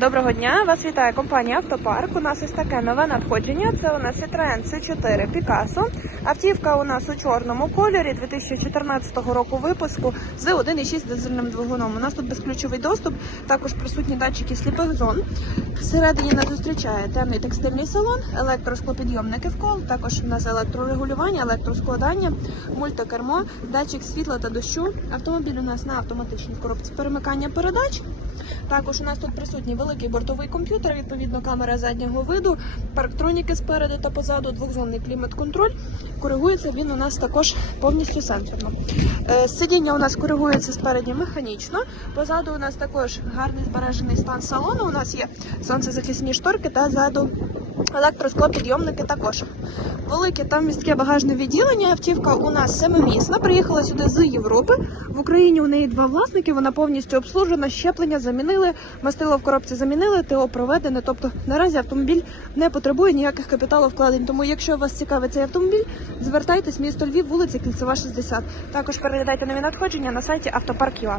Доброго дня, вас вітає компанія Автопарк. У нас ось таке нове надходження. Це у нас Citroen C4 Picasso. Автівка у нас у чорному кольорі 2014 року випуску з 1,6 дизельним двигуном. У нас тут безключовий доступ, також присутні датчики сліпих зон. Всередині нас зустрічає темний текстильний салон, електросклопідйомники вкол, також у нас електрорегулювання, електроскладання, мультикермо, датчик світла та дощу. Автомобіль у нас на автоматичній коробці перемикання передач. Також у нас тут присутній великий бортовий комп'ютер, відповідно камера заднього виду, парктроніки спереду та позаду, двохзонний клімат-контроль. Коригується він у нас також повністю сенсорно. Е, Сидіння у нас коригується спереді механічно. Позаду у нас також гарний збережений стан салону. У нас є сонцезахисні шторки та ззаду електросклопідйомники також. Велике там містке багажне відділення. Автівка у нас семимісна. Приїхала сюди з Європи. В Україні у неї два власники. Вона повністю обслужена. Щеплення замінили, мастило в коробці замінили, ТО проведене. Тобто наразі автомобіль не потребує ніяких капіталовкладень. Тому, якщо вас цікавить цей автомобіль, звертайтесь місто Львів, вулиця Кільцева, 60. Також переглядайте нові надходження на сайті Автопарк.ua.